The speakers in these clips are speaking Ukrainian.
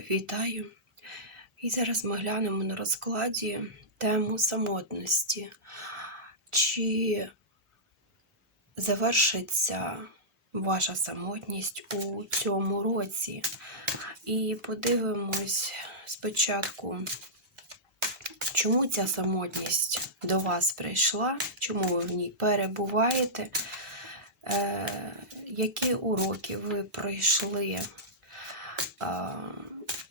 Вітаю! І зараз ми глянемо на розкладі тему самотності. Чи завершиться ваша самотність у цьому році? І подивимось спочатку, чому ця самотність до вас прийшла, чому ви в ній перебуваєте, е, які уроки ви пройшли?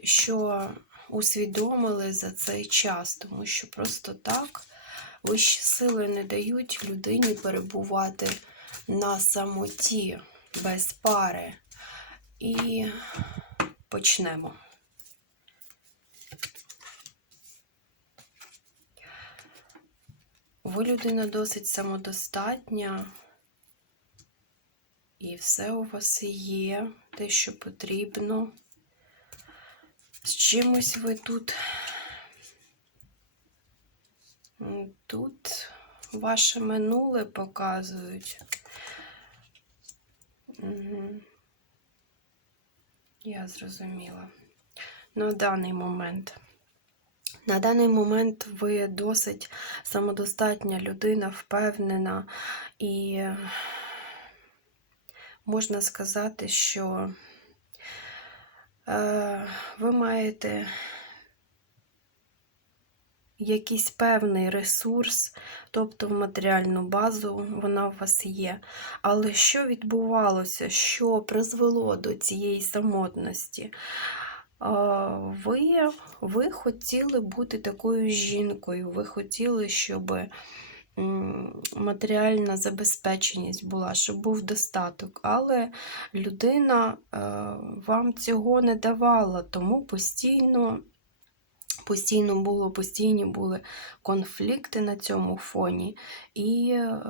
Що усвідомили за цей час, тому що просто так вищі сили не дають людині перебувати на самоті без пари. І почнемо. Ви людина досить самодостатня, і все у вас є, те, що потрібно. З чимось ви тут. Тут ваше минуле показують. Мгм. Я зрозуміла. На даний момент. На даний момент ви досить самодостатня людина, впевнена, і можна сказати, що е, ви маєте якийсь певний ресурс, тобто в матеріальну базу вона у вас є. Але що відбувалося, що призвело до цієї самотності? Ви, ви хотіли бути такою жінкою, ви хотіли, щоб матеріальна забезпеченість була, щоб був достаток. Але людина е, вам цього не давала, тому постійно, постійно було, постійні були конфлікти на цьому фоні. І е,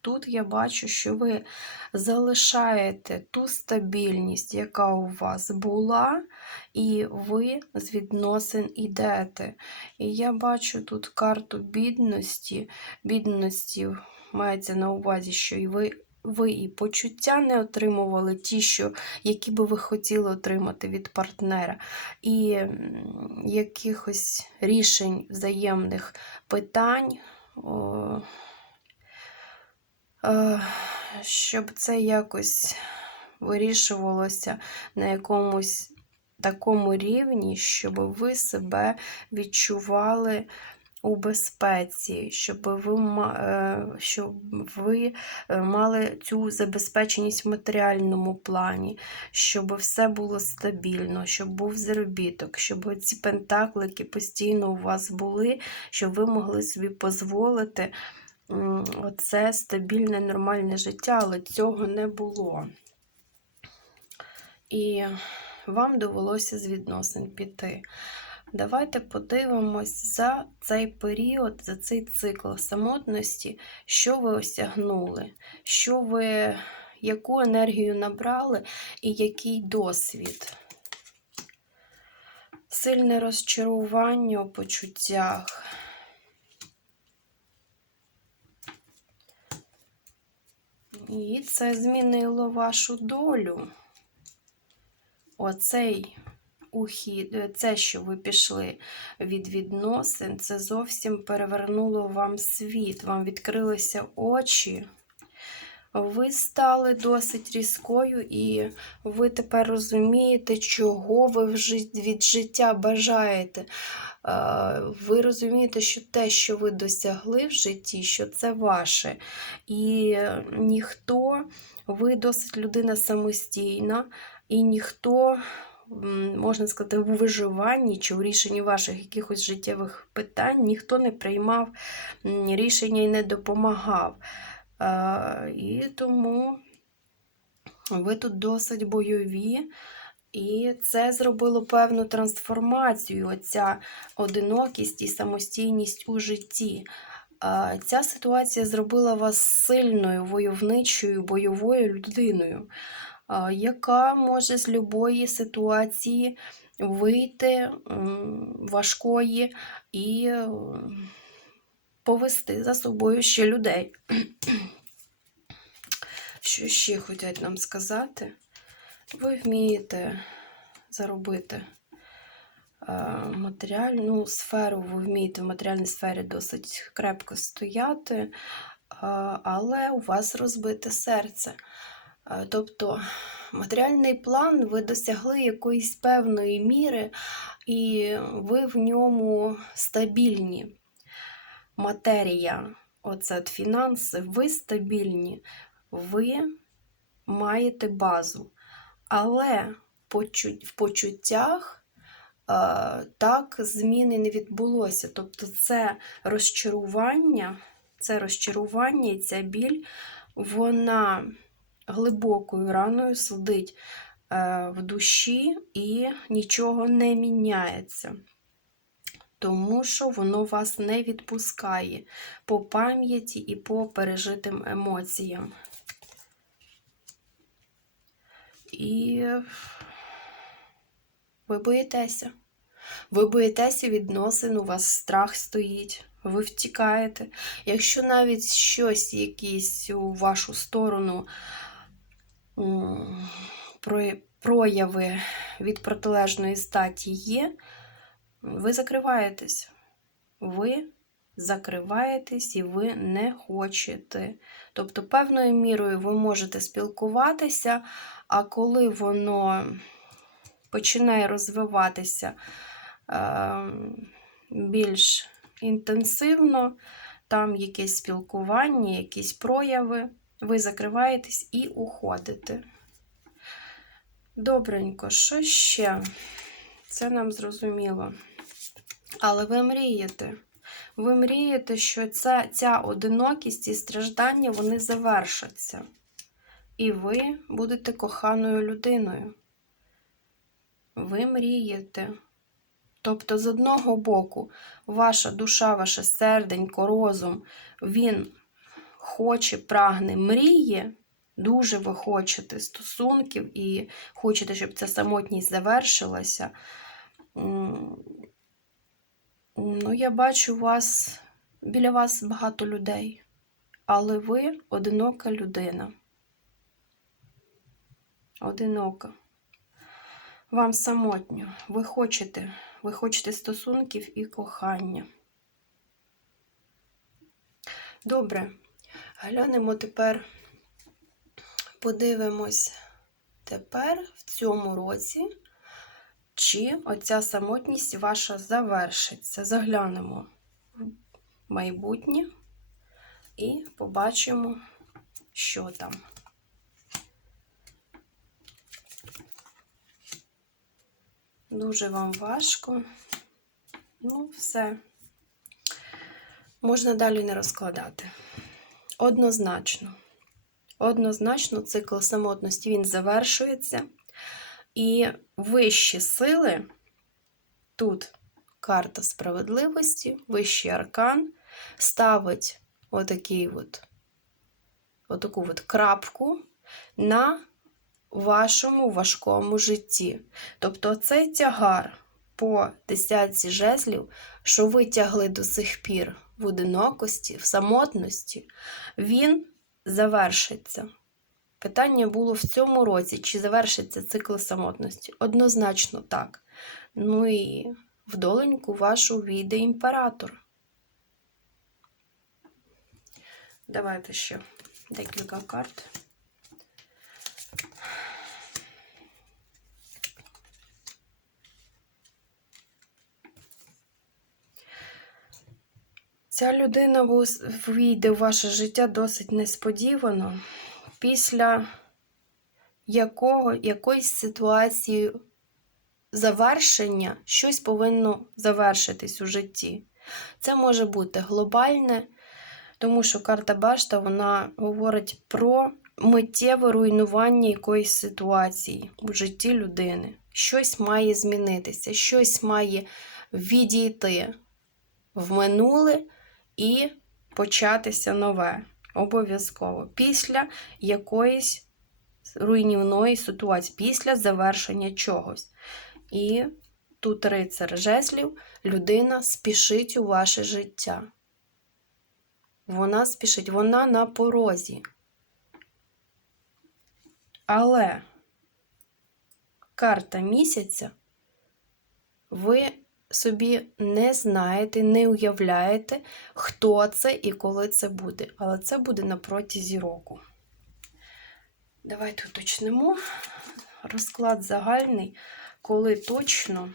тут я бачу, що ви залишаєте ту стабільність, яка у вас була, і ви з відносин ідете. І я бачу тут карту бідності. Бідності мається на увазі, що і ви. Ви і почуття не отримували ті, що, які би ви хотіли отримати від партнера, і якихось рішень взаємних питань, о, щоб це якось вирішувалося на якомусь такому рівні, щоб ви себе відчували у безпеці, щоб ви, е, щоб ви е, мали цю забезпеченість в матеріальному плані, щоб все було стабільно, щоб був заробіток, щоб ці пентаклики постійно у вас були, щоб ви могли собі дозволити оце стабільне, нормальне життя, але цього не було. І вам довелося з відносин піти. Давайте подивимось за цей період, за цей цикл самотності, що ви осягнули, що ви, яку енергію набрали і який досвід. Сильне розчарування у почуттях. І це змінило вашу долю. Оцей ухід, це, що ви пішли від відносин, це зовсім перевернуло вам світ, вам відкрилися очі. Ви стали досить різкою, і ви тепер розумієте, чого ви від життя бажаєте. Е, Ви розумієте, що те, що ви досягли в житті, що це ваше. І ніхто, ви досить людина самостійна, і ніхто, можна сказати, у виживанні чи у рішенні ваших якихось життєвих питань ніхто не приймав рішення і не допомагав. Е, І тому ви тут досить бойові. І це зробило певну трансформацію, оця одинокість і самостійність у житті. Ця ситуація зробила вас сильною, войовничою, бойовою людиною, яка може з любої ситуації вийти важкої і е, повести за собою ще людей. Що ще хочуть нам сказати? Ви вмієте заробити е, матеріальну сферу, ви вмієте в матеріальній сфері досить крепко стояти, е, але у вас розбите серце. Е, Тобто матеріальний план ви досягли якоїсь певної міри, і ви в ньому стабільні. Матерія, оце фінанси, ви стабільні, ви маєте базу. Але в почуттях е, так зміни не відбулося. Тобто це розчарування, це розчарування і ця біль, вона глибокою раною сидить е, в душі і нічого не міняється. Тому що воно вас не відпускає по пам'яті і по пережитим емоціям. І ви боїтеся. Ви боїтеся відносин, у вас страх стоїть, ви втікаєте. Якщо навіть щось якісь у вашу сторону прояви від протилежної статі є, ви закриваєтесь. Ви закриваєтесь і ви не хочете. Тобто, певною мірою ви можете спілкуватися, а коли воно починає розвиватися е, більш інтенсивно, там якесь спілкування, якісь прояви, ви закриваєтесь і уходите. Добренько, що ще? Це нам зрозуміло. Але ви мрієте. Ви мрієте, що ця, ця одинокість і страждання вони завершаться. І ви будете коханою людиною. Ви мрієте. Тобто, з одного боку, ваша душа, ваше серденько, розум, він хоче, прагне, мріє, дуже ви хочете стосунків і хочете, щоб ця самотність завершилася. Ну, я бачу вас, біля вас багато людей, але ви одинока людина. Одинока. Вам самотньо. Ви хочете, ви хочете стосунків і кохання. Добре, глянемо тепер, подивимось тепер в цьому році, чи оця самотність ваша завершиться. Заглянемо в майбутнє і побачимо, що там. Дуже вам важко. Ну, все. Можна далі не розкладати. Однозначно. Однозначно, цикл самотності він завершується. І вищі сили, тут карта справедливості, вищий аркан, ставить отакий от, отаку от крапку на вашому важкому житті. Тобто цей тягар по десятці жезлів, що ви тягли до сих пір в одинокості, в самотності, він завершиться. Питання було в цьому році, чи завершиться цикл самотності? Однозначно так. Ну і в доленьку вашу війде імператор. Давайте ще декілька карт. Ця людина війде в ваше життя досить несподівано, після якого, якоїсь ситуації завершення щось повинно завершитись у житті. Це може бути глобальне, тому що карта Башта вона говорить про миттєве руйнування якоїсь ситуації у житті людини. Щось має змінитися, щось має відійти в минуле і початися нове. Обов'язково. Після якоїсь руйнівної ситуації, після завершення чогось. І тут рицар жезлів, людина спішить у ваше життя. Вона спішить, вона на порозі. Але карта місяця, ви собі не знаєте, не уявляєте, хто це і коли це буде. Але це буде на протязі року. Давайте уточнимо. Розклад загальний, коли точно.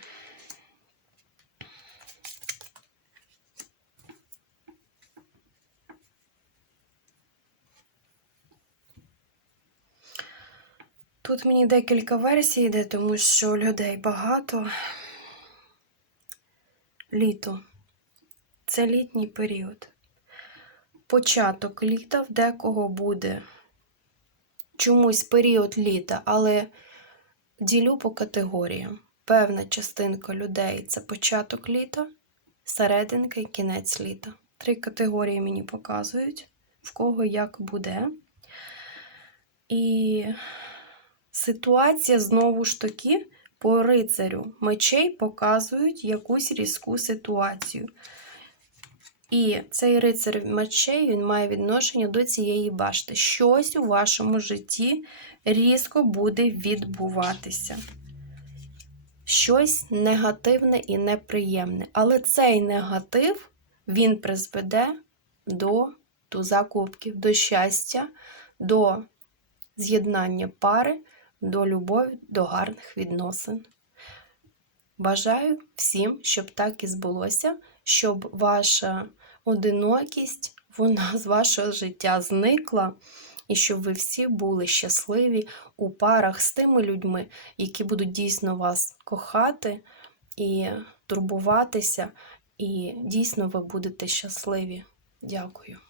Тут мені декілька версій йде, тому що людей багато. Літо це літній період. Початок літа в декого буде чомусь період літа, але ділю по категоріям. Певна частинка людей це початок літа, серединка і кінець літа. Три категорії мені показують, в кого як буде. І ситуація знову ж таки по рицарю мечей показують якусь різку ситуацію. І цей рицар мечей він має відношення до цієї башти. Щось у вашому житті різко буде відбуватися. Щось негативне і неприємне. Але цей негатив він призведе до туза кубків, до щастя, до з'єднання пари, до любові, до гарних відносин. Бажаю всім, щоб так і збулося, щоб ваша одинокість, вона з вашого життя зникла, і щоб ви всі були щасливі у парах з тими людьми, які будуть дійсно вас кохати і турбуватися, і дійсно ви будете щасливі. Дякую.